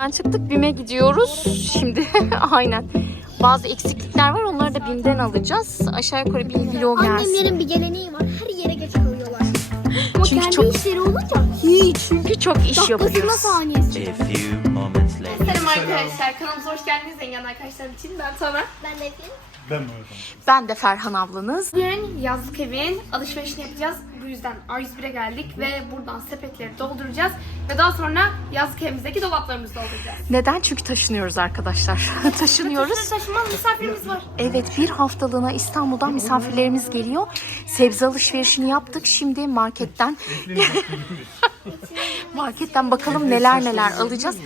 Ben çıktık BİM'e gidiyoruz. Şimdi aynen. Bazı eksiklikler var. Onları da BİM'den alacağız. Aşağı yukarı bir vlog gelsin. Annemlerin bir geleneği var. Her yere geç kalıyorlar. Ama Çünkü kendi çok- işleri olunca hiç. Çünkü çok iş Dakikasına yapıyoruz. saniyesi. A few moments later. Selam arkadaşlar. Kanalımıza hoş geldiniz. Engen arkadaşlarım için. Ben Tara. Ben de yapayım. Ben öyle? Ben de Ferhan ablanız. Bugün yazlık evin alışverişini yapacağız. Bu yüzden A101'e geldik ve buradan sepetleri dolduracağız. Ve daha sonra yazlık evimizdeki dolaplarımızı dolduracağız. Neden? Çünkü taşınıyoruz arkadaşlar. taşınıyoruz. Taşınır taşınmaz misafirimiz var. Evet bir haftalığına İstanbul'dan misafirlerimiz geliyor. Sebze alışverişini yaptık. Şimdi marketten marketten bakalım neler neler alacağız.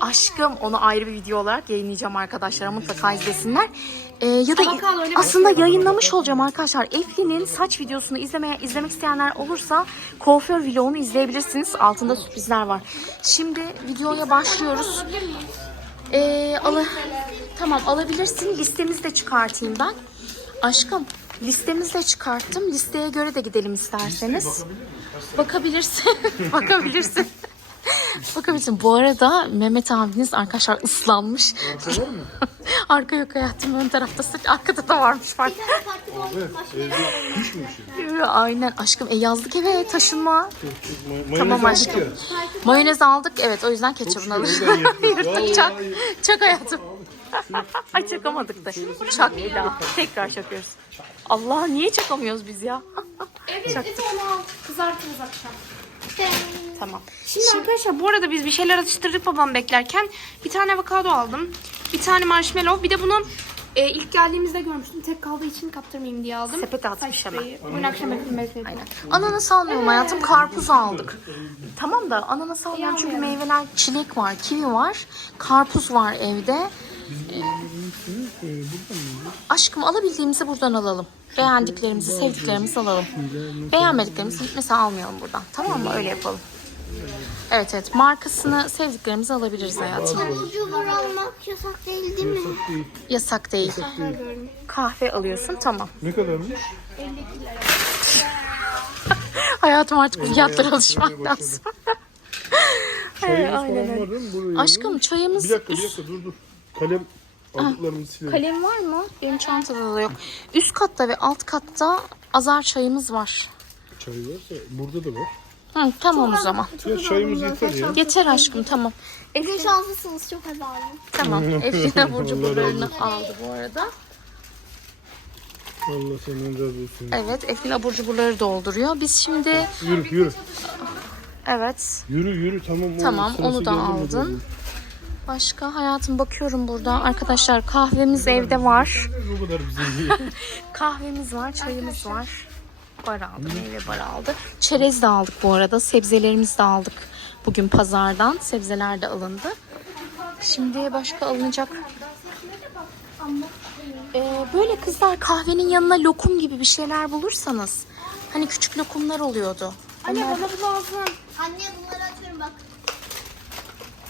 Aşkım onu ayrı bir video olarak yayınlayacağım arkadaşlar. Mutlaka izlesinler. Ee, ya da aslında yayınlamış olacağım arkadaşlar. Efli'nin saç videosunu izlemeye izlemek isteyenler olursa kuaför vlogunu izleyebilirsiniz. Altında sürprizler var. Şimdi videoya başlıyoruz. Ee, alı tamam alabilirsin. Listemizi de çıkartayım ben. Aşkım listemizi de çıkarttım. Listeye göre de gidelim isterseniz. Bakabilirsin. Bakabilirsin. Bakabilirsin. Bu arada Mehmet abiniz arkadaşlar ıslanmış. Arka yok hayatım ön tarafta sık arkada da varmış bak. Aynen aşkım. E yazlık eve taşınma. Tamam aşkım. Mayonez aldık. Evet o yüzden ketçapını alırız. Yırttık çak. Çak hayatım. Ay çakamadık da. Çak bir daha. Tekrar çakıyoruz. Allah niye çakamıyoruz biz ya? Evet, et onu al. Kızartırız akşam. Tamam. Şimdi, arkadaşlar bu arada biz bir şeyler atıştırdık babam beklerken. Bir tane avokado aldım. Bir tane marshmallow. Bir de bunun e, ilk geldiğimizde görmüştüm. Tek kaldığı için kaptırmayayım diye aldım. Sepete atmış hemen. Bugün akşam bekledim. Aynen. Ananas almıyorum hayatım. Karpuz aldık. Tamam da ananas almıyorum çünkü meyveler çilek var, kivi var, karpuz var evde. Ee, Aşkım alabildiğimizi buradan alalım. Beğendiklerimizi, sevdiklerimizi alalım. Beğenmediklerimizi mesela almayalım buradan. Tamam mı? Öyle yapalım. Evet evet. Markasını sevdiklerimizi alabiliriz hayatım. Ucular almak yasak değil değil mi? Yasak değil. Kahve alıyorsun tamam. Ne kadarmış? Hayatım artık bu fiyatlara alışmak lazım. Çayımız aynen falan öyle. var değil mi? Buraya Aşkım çayımız Bir dakika bir dakika dur dur. Kalem aldıklarımızı silelim. Kalem var mı? Benim çantada da yok. Üst katta ve alt katta azar çayımız var. Çay varsa burada da var. Hı, tamam o zaman. Ya çayımız yeter ya. Yeter aşkım tamam. Bugün şanslısınız çok az aldım. Tamam. Eflin abur cuburlarını aldı bu arada. Allah senden razı olsun. Evet Eflin abur cuburları dolduruyor. Biz şimdi Yürü yürü. evet Yürü yürü tamam. o Tamam, sırası onu da geldi mi aldın. Başka hayatım bakıyorum burada. Arkadaşlar kahvemiz evde var. Kadar. Kahvemiz var, çayımız var. Bar aldı, meyve bar aldı. Çerez de aldık bu arada. Sebzelerimizi de aldık. Bugün pazardan. Sebzeler de alındı. Şimdi başka alınacak. Ee, böyle kızlar kahvenin yanına lokum gibi bir şeyler bulursanız. Hani küçük lokumlar oluyordu. Anne bana bu lazım. Anne bunları atıyorum bak.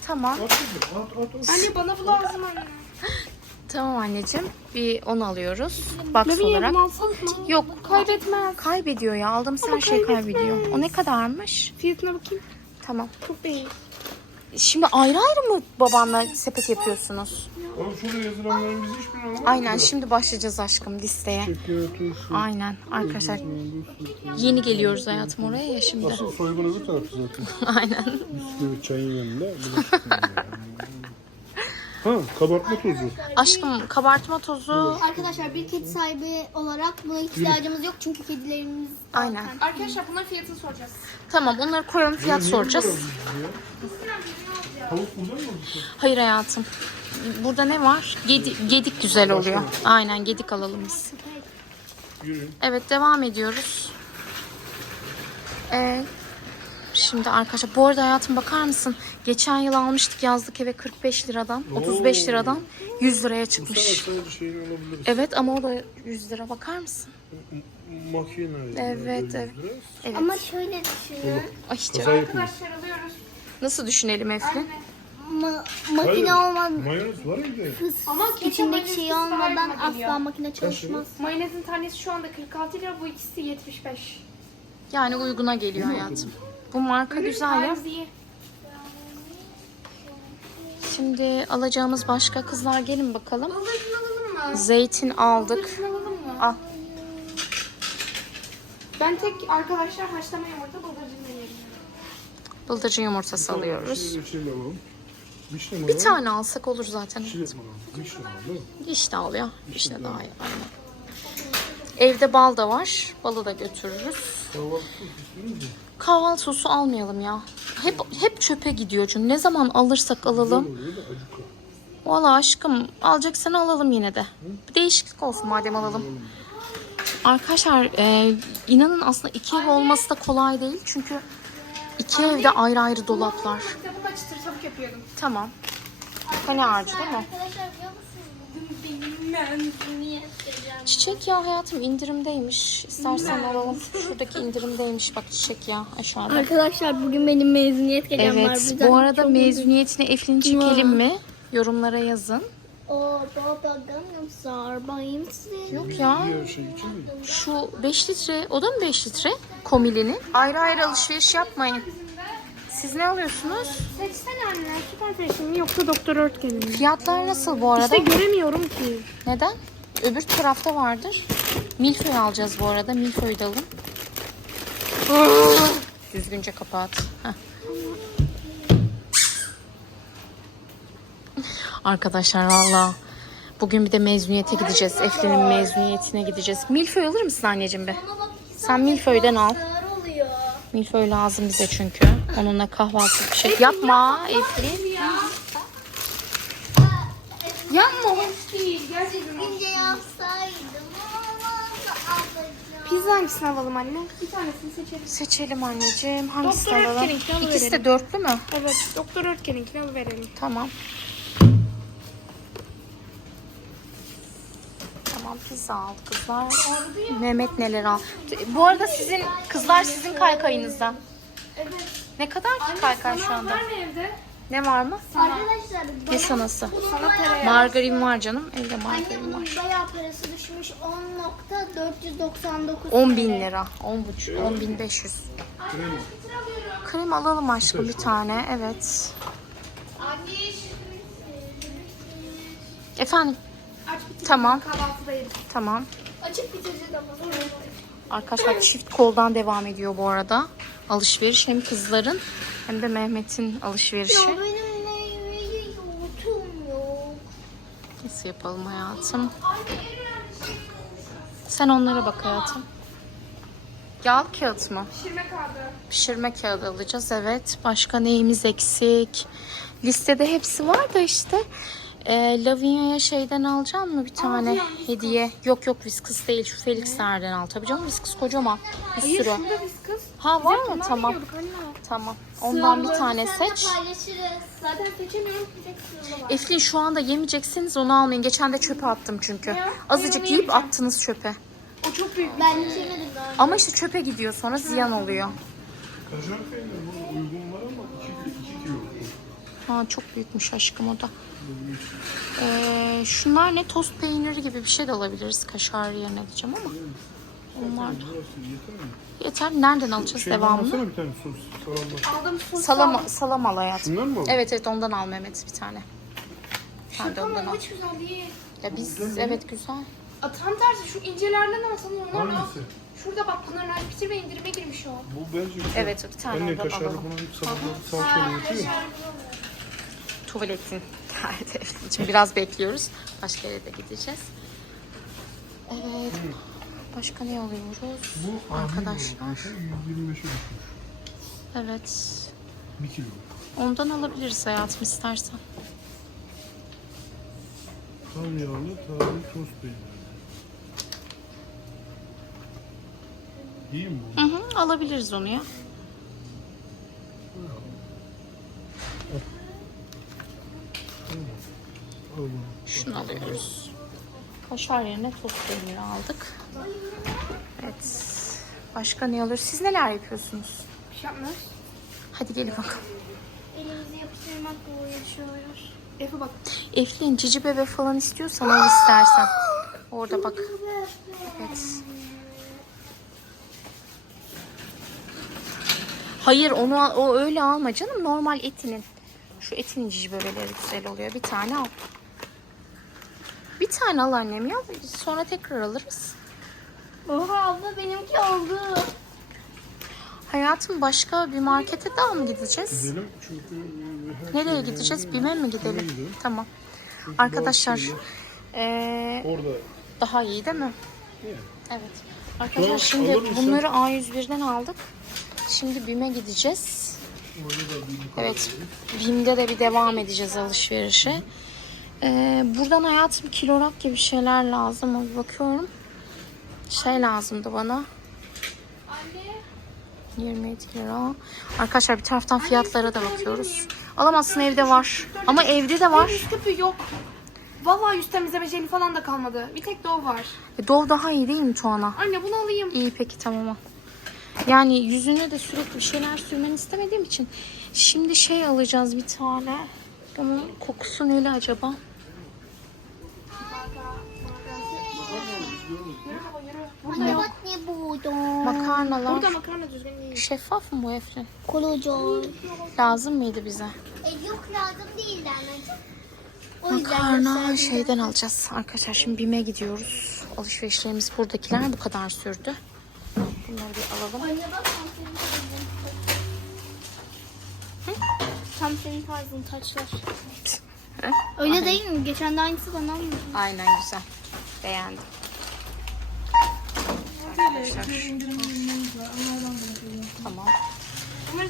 Tamam. Kızım. Anne bana bu lazım anne. Tamam anneciğim. Bir onu alıyoruz. Box Bebeğim olarak. mı? Yok. Kaybetmez. Kaybediyor ya. Aldığımız her şey kaybediyor. O ne kadarmış? Fiyatına bakayım. Tamam. Çok değil. Şimdi ayrı ayrı mı babanla sepet yapıyorsunuz? Oğlum şurada yazılanların biz hiçbirini anlamadık. Aynen şimdi başlayacağız aşkım listeye. Şeker. Aynen arkadaşlar. Yeni geliyoruz hayatım oraya ya şimdi. Asıl soygun öbür tarafı zaten. Aynen. Bisküvi çayın yanında. Ha kabartma tozu. Aşkım kabartma tozu. Arkadaşlar bir kedi sahibi olarak buna ihtiyacımız yok çünkü kedilerimiz Aynen. Arkadaşlar bunların fiyatını soracağız. Tamam onları koyalım fiyat soracağız. Tavuk burada mı? Hayır hayatım. Burada ne var? Gedi, gedik güzel oluyor. Aynen gedik alalım biz. Yürü. Evet devam ediyoruz. Ee, şimdi arkadaşlar bu arada hayatım bakar mısın? Geçen yıl almıştık yazlık eve 45 liradan, 35 liradan 100 liraya çıkmış. alabiliriz. Evet ama o da 100 lira bakar mısın? Makine. Evet, evet. Evet. Ama şöyle düşünün. Ay hiç Kaza. Arkadaşlar alıyoruz. Nasıl düşünelim Eflin? Ma- makine olmadan Mayonez var evde. Ama ketçap içindeki şey olmadan geliyor. asla makine çalışmaz. Mayonezin tanesi şu anda 46 lira, bu ikisi 75. Yani uyguna geliyor hayatım. Bu marka güzel ya. Tanesi iyi. Şimdi alacağımız başka kızlar gelin bakalım. Bıldırcın alalım mı? Zeytin aldık. Bıldırcın alalım mı? Al. Ben tek arkadaşlar haşlama yumurta bıldırcın yerim. Bıldırcın yumurtası alıyoruz. Şey Bir alalım? tane alsak olur zaten. Alalım? Vişne al ya. Daha iyi. Aynen. Evde bal da var. Balı da götürürüz. Kahvaltı sosu almayalım ya. Hep hep çöpe gidiyor çünkü. Ne zaman alırsak alalım. Valla aşkım alacaksan alalım yine de. Bir değişiklik olsun madem alalım. Arkadaşlar e, inanın aslında iki ev olması da kolay değil. Çünkü iki evde ayrı ayrı dolaplar. Kitabımda çıtır tavuk yapıyordum. Tamam. Hani ağacı değil mi? Arkadaşlar biliyor musunuz? Çiçek yağı hayatım indirimdeymiş. İstersen alalım. Şuradaki indirimdeymiş bak çiçek yağı aşağıda. Arkadaşlar bugün benim mezuniyet gecem var. Evet. Bu arada çok mezuniyetine Eflin'i çekelim mi? Yorumlara yazın. Yok ya. Şey için mi? Şu 5 litre, o da mı 5 litre? Komilinin. Ayrı ayrı alışveriş yapmayın. Siz ne alıyorsunuz? Seçsene anne. Süper seçim mi yoksa Doktor Örtgen'i mi? Fiyatlar nasıl bu arada? İşte göremiyorum ki. Neden? Öbür tarafta vardır. Milföy alacağız bu arada. Milföy de alın. Düzgünce kapat. Heh. Arkadaşlar valla bugün bir de mezuniyete gideceğiz. Eflin'in mezuniyetine gideceğiz. Milföy alır mısın anneciğim be? Sen Milföy'den al. Oluyor? Milföy lazım bize çünkü. Onunla kahvaltı bir şey. Yapma Eflin. Yapma hoş değil. Gerçekten hoş Önce değil. yapsaydım. Pizza hangisini alalım anne? Bir tanesini seçelim. Seçelim anneciğim. Hangisini Doktor alalım? Ötken'inkini İkisi de dörtlü mü? Evet. Doktor Örtgen'inkini alıverelim. Tamam. Tamam pizza aldı kızlar. Mehmet neler al. Bu arada sizin kızlar sizin kaykayınızda. Evet. Ne kadar ki kaykay şu anda? Var mı evde? Ne var mı? Arkadaşlar Ne sanası? Sana tereyağı. Margarin var canım. Evde Anne margarin bunun var. bayağı parası düşmüş 10.499 10 bin lira. 10 buçuk. 10 bin 500. Krem alalım aşkım bir tane. Evet. Efendim? Aç bitir. Tamam. Kahvaltıda. Tamam. Açık bitirici de var. Arkadaşlar çift koldan devam ediyor bu arada. Alışveriş hem kızların hem de Mehmet'in alışverişi. Ya benim meyveyi yoğurtum yok. Nasıl yapalım hayatım? Sen onlara bak hayatım. Yağ kağıt mı? Pişirme kağıdı. Pişirme kağıdı alacağız evet. Başka neyimiz eksik? Listede hepsi var da işte. E, Lavinia'ya şeyden alacağım mı bir tane Alacağım, hediye? Yok yok Whiskas değil şu Felix'lerden al. Tabii canım Whiskas kocaman. Bir Hayır sürü. şurada biz kız. Ha var mı? Tamam. Tamam. Ondan bir tane seç. paylaşırız. Zaten seçemiyorum. Bir tek sığırlı var. Eflin şu anda yemeyeceksiniz onu almayın. Geçen de çöpe attım çünkü. Ya, Azıcık yiyip attınız çöpe. O çok büyük. Ben içemedim daha. Ama işte çöpe gidiyor sonra ziyan oluyor. Kajar peyniri uygun var ama 2 kilo. Ha çok büyükmüş aşkım o da. Ee, şunlar ne tost peyniri gibi bir şey de alabiliriz kaşar yerine diyeceğim ama. Onlar da yeter. Nereden alacağız Şeyden devamını? alsana bir tane sos. Salamlar. Aldım sos. Salam, salam al hayatım. Şundan mı aldın? Evet evet ondan al Mehmet bir tane. Sen de ondan al. hiç güzel değil. Ya biz evet güzel. Aa, tam tersi şu incelerden alsana onlar da. Hangisi? Şurada bak Pınar Naş bitir ve indirime girmiş o. Bu bence güzel. Evet bir tane Anne ondan kaşarlı alalım. hep salçalı salçalı yapıyor. Tuvaletin geldi için biraz bekliyoruz. Başka yere de gideceğiz. Evet. Başka ne alıyoruz? Bu Arkadaşlar. 125'e düşmüş. Evet. 1 kilo. Ondan alabiliriz hayatım istersen. Tam yağlı taze tost peyniri. İyi mi bu? Hı hı, alabiliriz onu ya. Al bunu. Şunu alıyoruz. Kaşar yerine tost peyniri aldık. Evet. Başka ne alıyoruz? Siz neler yapıyorsunuz? Bir şey yapmaz. Hadi gelin bakalım. Elimizi yapıştırmakla uğraşıyoruz. Efe bak. Eflin cici bebe falan istiyorsan al istersen. Orada bak. Evet. Hayır onu o öyle alma canım normal etinin. Şu etin inci bebeleri güzel oluyor. Bir tane al. Bir tane al annem ya. Sonra tekrar alırız. Oha abla benimki oldu. Hayatım başka bir markete daha mı gideceğiz? Gidelim çünkü e, Nereye gideceğiz? Bime mi gidelim? gidelim. Tamam. Çünkü Arkadaşlar eee, Orada daha iyi değil mi? yani. Evet. Arkadaşlar Tamam, şimdi bunları A101'den aldık. Şimdi BİM'e gideceğiz. Orada da bir Evet. BİM'de de bir devam edeceğiz alışverişe. Ee, buradan hayatım kilorak gibi şeyler lazım. Ama bir bakıyorum. Şey lazımdı bana. 27 lira. Arkadaşlar bir taraftan fiyatlara da bakıyoruz. Alamazsın evde var. Ama evde de var. Yüz köpüğü yok. Vallahi yüz temizleme jeli falan da kalmadı. Bir tek Dove var. E, Dove daha iyi değil mi Tuana? Anne bunu alayım. İyi peki tamam al. Yani yüzüne de sürekli bir şeyler sürmeni istemediğim için şimdi şey alacağız bir tane. Onun kokusu neyle acaba? Burada ne buldum. Makarnalar. Burada makarna düzgün değil. Şeffaf mı bu Eflin? Kolocan. Lazım mıydı bize? E, yok lazım değildi anneciğim. O yüzden Makarna şeyden alacağız. Arkadaşlar şimdi BİM'e gidiyoruz. Alışverişlerimiz buradakiler bu kadar sürdü. Bunları bir alalım. Anne bak tam senin tarzın. Tam senin tarzın taçlar. Öyle değil mi? Geçen de aynısı bana almıştın. Aynen güzel. Beğendim. Tamam.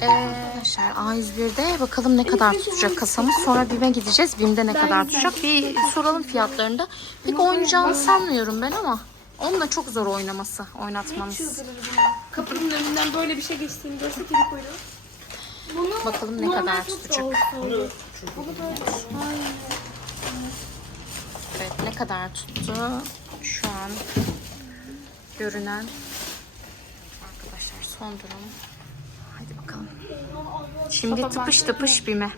Ee, arkadaşlar A101'de bakalım ne kadar tutacak kasamız. Sonra BİM'e gideceğiz. BİM'de ne kadar tutacak bir soralım fiyatlarında. Pek oynayacağını sanmıyorum ben ama. Onun da çok zor oynaması, oynatmamız. Kapının önünden böyle bir şey geçtiğini görse kedi koydu. Bakalım ne kadar tutacak. Evet ne kadar tuttu şu an görünen arkadaşlar son durum. Hadi bakalım. Şimdi tıpış tıpış BİM'e.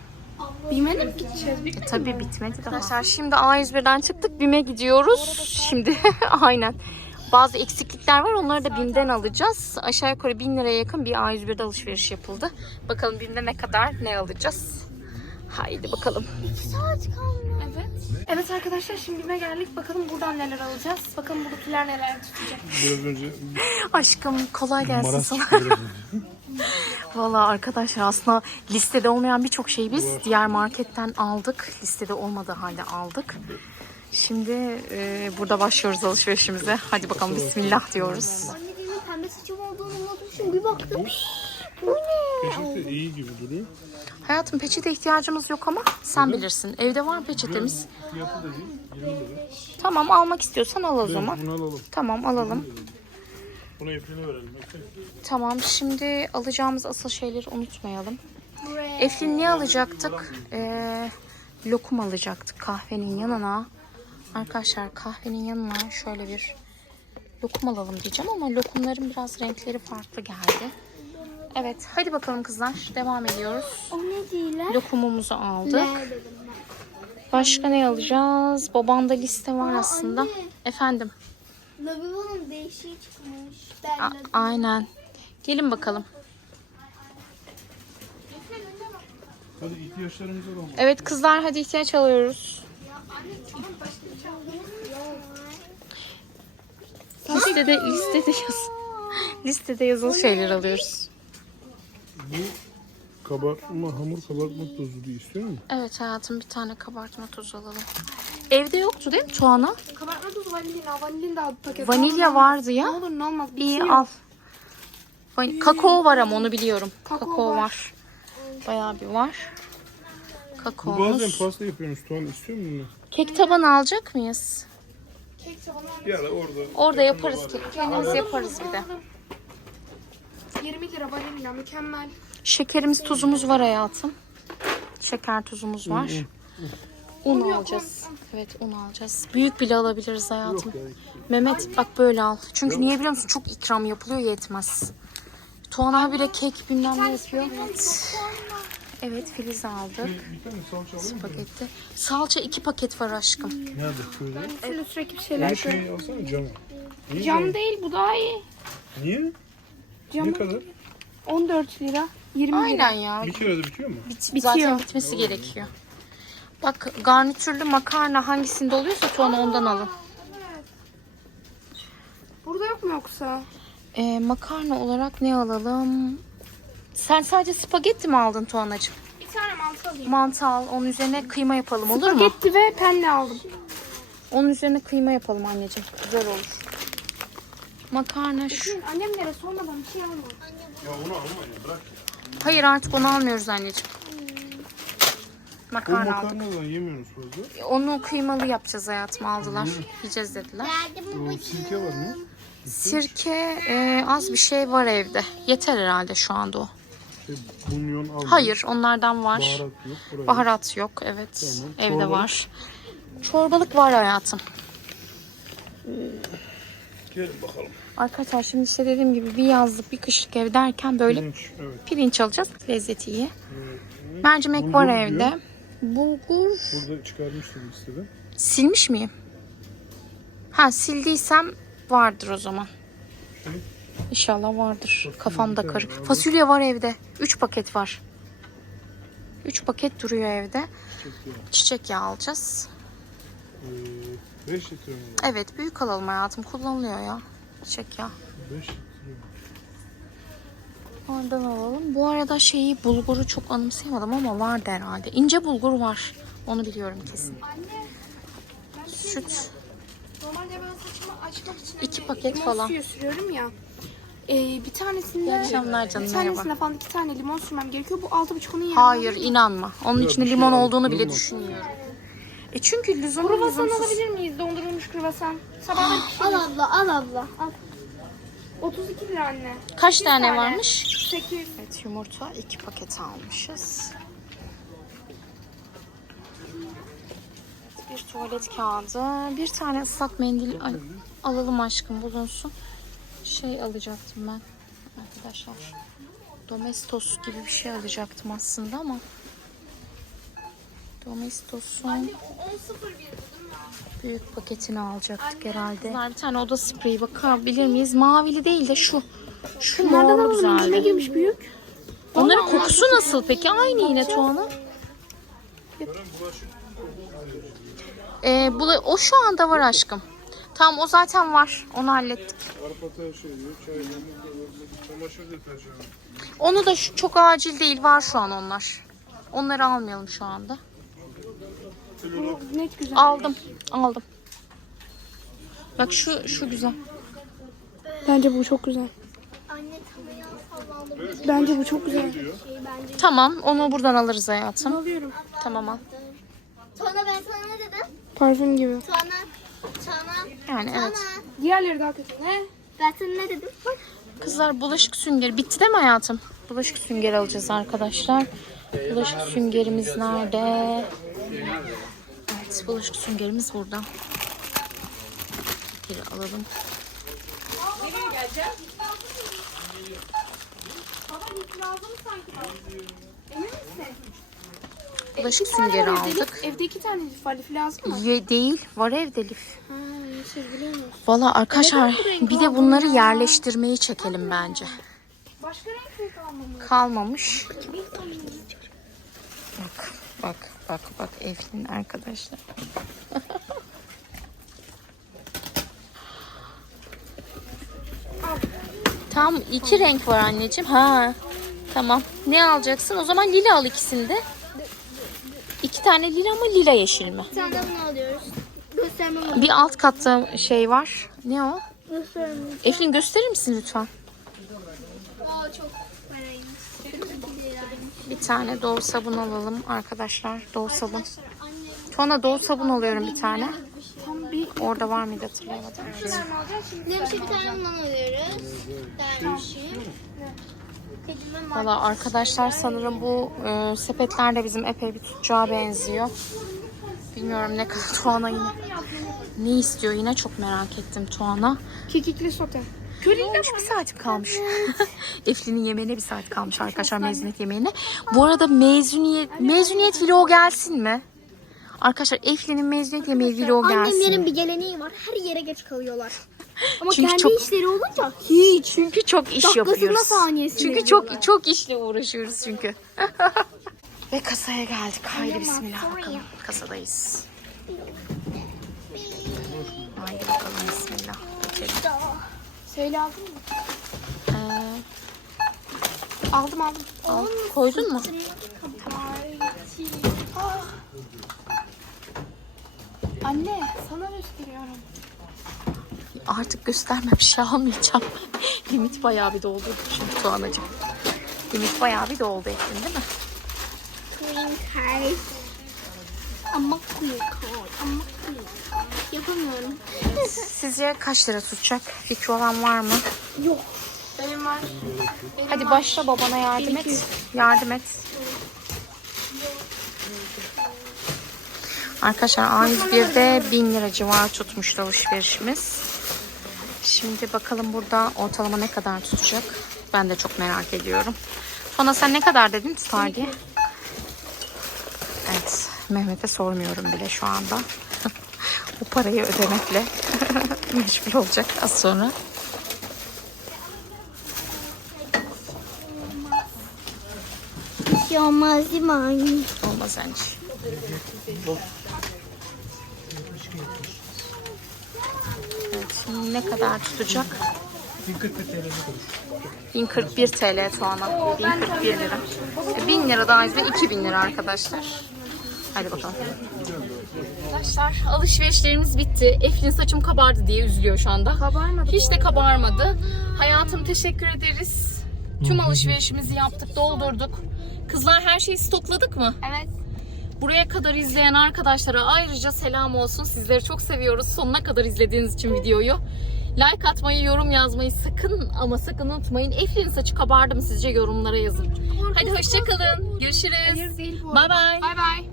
Bilmem mi gideceğiz? E, tabii bitmedi daha. Arkadaşlar şimdi A101'den çıktık BİM'e gidiyoruz. Şimdi aynen. Bazı eksiklikler var onları da BİM'den alacağız. Aşağı yukarı 1000 liraya yakın bir A101'de alışveriş yapıldı. Bakalım BİM'de ne kadar ne alacağız. Haydi bakalım. Evet. Evet arkadaşlar şimdi BİM'e geldik. Bakalım buradan neler alacağız. Bakalım buradakiler neler tutacak. Biraz önce Aşkım kolay gelsin maraz sana. çıktı biraz önce. Valla arkadaşlar aslında listede olmayan birçok şeyi biz diğer marketten aldık. Listede olmadığı halde aldık. Şimdi e, burada başlıyoruz alışverişimize. Hadi bakalım bismillah diyoruz. Anne benim pembe saçım olduğunu unuttum. Şimdi bir baktım. Bu ne? Peçete iyi gibi duruyor. Hayatım peçete ihtiyacımız yok ama sen bilirsin. Evde var peçetemiz. Fiyatı da değil. 20 lira. Tamam almak istiyorsan al o zaman. Bunu alalım. Tamam alalım. Bunu Eflin'e verelim. Tamam şimdi alacağımız asıl şeyleri unutmayalım. Buraya. Eflin ne alacaktık? Ee, lokum alacaktık kahvenin yanına. Arkadaşlar kahvenin yanına şöyle bir lokum alalım diyeceğim ama lokumların biraz renkleri farklı geldi. Evet hadi bakalım kızlar devam ediyoruz. O ne değil Lokumumuzu aldık. Başka ne alacağız? Babanda liste var Aa, aslında. anne. Efendim. Lavabonun değişiği çıkmış. A- Derledim. aynen. Gelin bakalım. Hadi ihtiyaçlarımızı alalım. Evet kızlar hadi ihtiyaç alıyoruz. Listede listede yaz. Listede yazılı şeyler alıyoruz. Bu kabartma, hamur kabartma tozu diye istiyor musun? Evet hayatım bir tane kabartma tozu alalım. Evde yoktu değil mi Tuana? Kabartma tozu vanilya. Vanilya da paket. Vanilya vardı Ne ya. olur ne olmaz. İyi bitiyor. al. Van- kakao var ama onu biliyorum. Kakao, Kakao var. var. Bayağı bir var. Bu bazen Kakaomuz. pasta yapıyorsunuz. Tuğan istiyor musun bunu? Kek tabanı alacak mıyız? Bir ara orada. Orada yaparız kek. Kendimiz yaparız bir de. 20 lira vanilya mükemmel. Şekerimiz, tuzumuz var hayatım. Şeker tuzumuz var. Un alacağız. Evet un alacağız. Büyük bile alabiliriz hayatım. Mehmet bak böyle al. Çünkü niye biliyor musun? Çok ikram yapılıyor yetmez. Tuana habire kek bilmem ne yapıyor. Evet. Evet Filiz aldık. Bir tane salça iki paket var aşkım. Nerede? Şöyle. Şöyle sürekli bir şeyler Bir şey alsana camı. Niye Cam değil bu daha iyi. Niye? Cam Ne kadar? 14 lira. 20 lira. Aynen ya. Bir de bitiyor mu? Bit- Zaten bitmesi gerekiyor. Bak garnitürlü makarna hangisinde oluyorsa Tuana ondan alın. Burada yok mu yoksa? Ee, makarna olarak ne alalım? Sen sadece spagetti mi aldın Tuana'cığım? Bir tane mantı alayım. Mantı al. Onun üzerine kıyma yapalım olur mu? Spagetti ve penne aldım. Onun üzerine kıyma yapalım anneciğim. Güzel olur. Makarna şu. Annemlere sormadan bir şey alma. Ya onu alma ya bırak ya. Hayır artık onu almıyoruz anneciğim. O Makarna aldık. makarnadan yemiyoruz fazla. Onu kıymalı yapacağız hayatım aldılar. Yiyeceğiz dediler. Sirke var mı? Sirke e, az bir şey var evde. Yeter herhalde şu anda o. Şey, bunyon aldım. Hayır onlardan var. Baharat yok. Buraya. Baharat yok evet. Tamam. Evde Çorbalık? var. Çorbalık var hayatım. Gel bakalım. Arkadaşlar şimdi işte dediğim gibi bir yazlık bir kışlık ev derken böyle Pirinç, evet. pirinç alacağız. Lezzeti iyi. Mercimek Bulgur var diyor. evde. Bulgur Burada çıkarmıştım listeden. silmiş miyim? Ha sildiysem vardır o zaman. Şey, İnşallah vardır. Fasulye Kafamda de karı. var. Fasulye var evde. 3 paket var. 3 paket duruyor evde. Çiçek yağı alacağız. 5 litre mi? Evet büyük alalım hayatım. Kullanılıyor ya. Çiçek yağı. 5 litre. Oradan alalım. Bu arada şeyi bulguru çok anımsayamadım ama vardı herhalde. İnce bulgur var. Onu biliyorum kesin. Süt. Normalde ben saçımı açmak için İki hani paket limon falan. suyu sürüyorum ya. Ee, bir tanesinde İyi akşamlar canım, bir merhaba. tanesinde falan iki tane limon sürmem gerekiyor. Bu altı buçuğunun yerine. Hayır inanma. Onun içinde bir şey limon yok. olduğunu bile Durma. düşünmüyorum. E çünkü lüzumlu Kruvasan lüzumsuz. alabilir miyiz? Dondurulmuş kruvasan. Sabahları Al abla al abla. Al. 32 lira anne. Kaç Bir tane varmış? 8. Evet yumurta iki paket almışız. Bir tuvalet kağıdı, bir tane ıslak mendil al- alalım aşkım bulunsun. Şey alacaktım ben arkadaşlar. Domestos gibi bir şey alacaktım aslında ama. Domestos'un büyük paketini alacaktık herhalde. Bir tane oda spreyi bakabilir miyiz? Mavili değil de şu. Şu Bunlardan morlu güzeldi. girmiş büyük. Onların kokusu nasıl peki? Aynı yine Tuana. Ee, bu, o şu anda var aşkım. Tamam o zaten var. Onu hallettik. Onu da şu, çok acil değil. Var şu an onlar. Onları almayalım şu anda. Aldım. Aldım. Bak şu şu güzel. Bence bu çok güzel. Bence bu çok güzel. Tamam onu buradan alırız hayatım. Alıyorum. Tamam al. Sonra ben sana ne dedim? Parfüm gibi. Sonra. Yani evet. Diğerleri daha kötü. Ne? Ben sana ne dedim? Bak. Kızlar bulaşık süngeri bitti değil mi hayatım? Bulaşık süngeri alacağız arkadaşlar. Bulaşık süngerimiz nerede? Evet bulaşık süngerimiz burada. Geri alalım. Bulaşık süngeri aldık. Evde iki tane lif var. Lif lazım mı? Ye değil var evde lif. Ha, siz biliyor musunuz? Valla arkadaşlar bir de bunları yerleştirmeyi çekelim bence. Başka renk mi kalmamış? Kalmamış. Bak bak bak bak Eflin arkadaşlar. Tam iki renk var anneciğim. Ha. Tamam. Ne alacaksın? O zaman lila al ikisini de. İki tane lila mı lila yeşil mi? Bir tane de bunu alıyoruz. Göstermem lazım. Bir alt katta şey var. Ne o? Göstermem. Eflin gösterir misin lütfen? Aa çok paraymış. 42 liraymış. Bir tane doğu sabun alalım arkadaşlar. Doğu sabun. Sonra doğu sabun alıyorum bir tane. Tam bir Orada var mıydı hatırlayamadım. Demişe bir tane bundan alıyoruz. Dermişim. Valla arkadaşlar sanırım bu e, sepetler de bizim epey bir tutacağı benziyor. Bilmiyorum ne kadar Tuana yine. Ne istiyor yine çok merak ettim Tuana. kekikli sote. Olmuş bir saatim kalmış. Eflin'in yemeğine bir saat kalmış arkadaşlar mezuniyet yemeğine. Bu arada mezuniyet, mezuniyet vlogu gelsin mi? Arkadaşlar Eflin'in mezuniyet yemeği vlogu gelsin. Annemlerin bir geleneği var. Her yere geç kalıyorlar. Ama Çünkü kendi çok- işleri olunca hiç. Çünkü çok iş yapıyoruz. saniyesinde Çünkü çok çok işle uğraşıyoruz çünkü. Ve kasaya geldik. Haydi bismillah bakalım. Kasadayız. Haydi bakalım bismillah. Geçelim. Söyle aldın mı? Ee, Aldım aldım. al, koydun mu? Anne sana gösteriyorum. Artık gösterme bir şey almayacağım. Limit bayağı bir doldu çünkü Tuğanacığım. Limit bayağı bir doldu ettin değil mi? Green card. Ama green card. Ama green card. Yapamıyorum. Sizce kaç lira tutacak? Fikri olan var mı? Benim var. Hadi başla babana yardım et. Yardım et. Arkadaşlar A101'de 1000 lira civarı tutmuştu alışverişimiz. Şimdi bakalım burada ortalama ne kadar tutacak? Ben de çok merak ediyorum. Sonra sen ne kadar dedin tutar diye? Evet. Mehmet'e sormuyorum bile şu anda. Bu parayı ödemekle meşgul olacak az sonra. Bir şey olmaz değil mi anne? Olmaz bence. Evet, şimdi ne kadar tutacak? 1041 TL Tuana. 1041 lira. E, 1000 lira daha izle 2000 lira arkadaşlar. Hadi bakalım. Arkadaşlar alışverişlerimiz bitti. Eflin saçım kabardı diye üzülüyor şu anda. Kabarmadı. Hiç de kabarmadı. Hayatım teşekkür ederiz. Tüm alışverişimizi yaptık, doldurduk. Kızlar her şeyi stokladık mı? Evet. Buraya kadar izleyen arkadaşlara ayrıca selam olsun. Sizleri çok seviyoruz. Sonuna kadar izlediğiniz için videoyu. Like atmayı, yorum yazmayı sakın ama sakın unutmayın. Eflin'in saçı kabardı mı sizce yorumlara yazın. Hadi hoşçakalın. Görüşürüz. Hayır değil bu. Bye. Bay bay.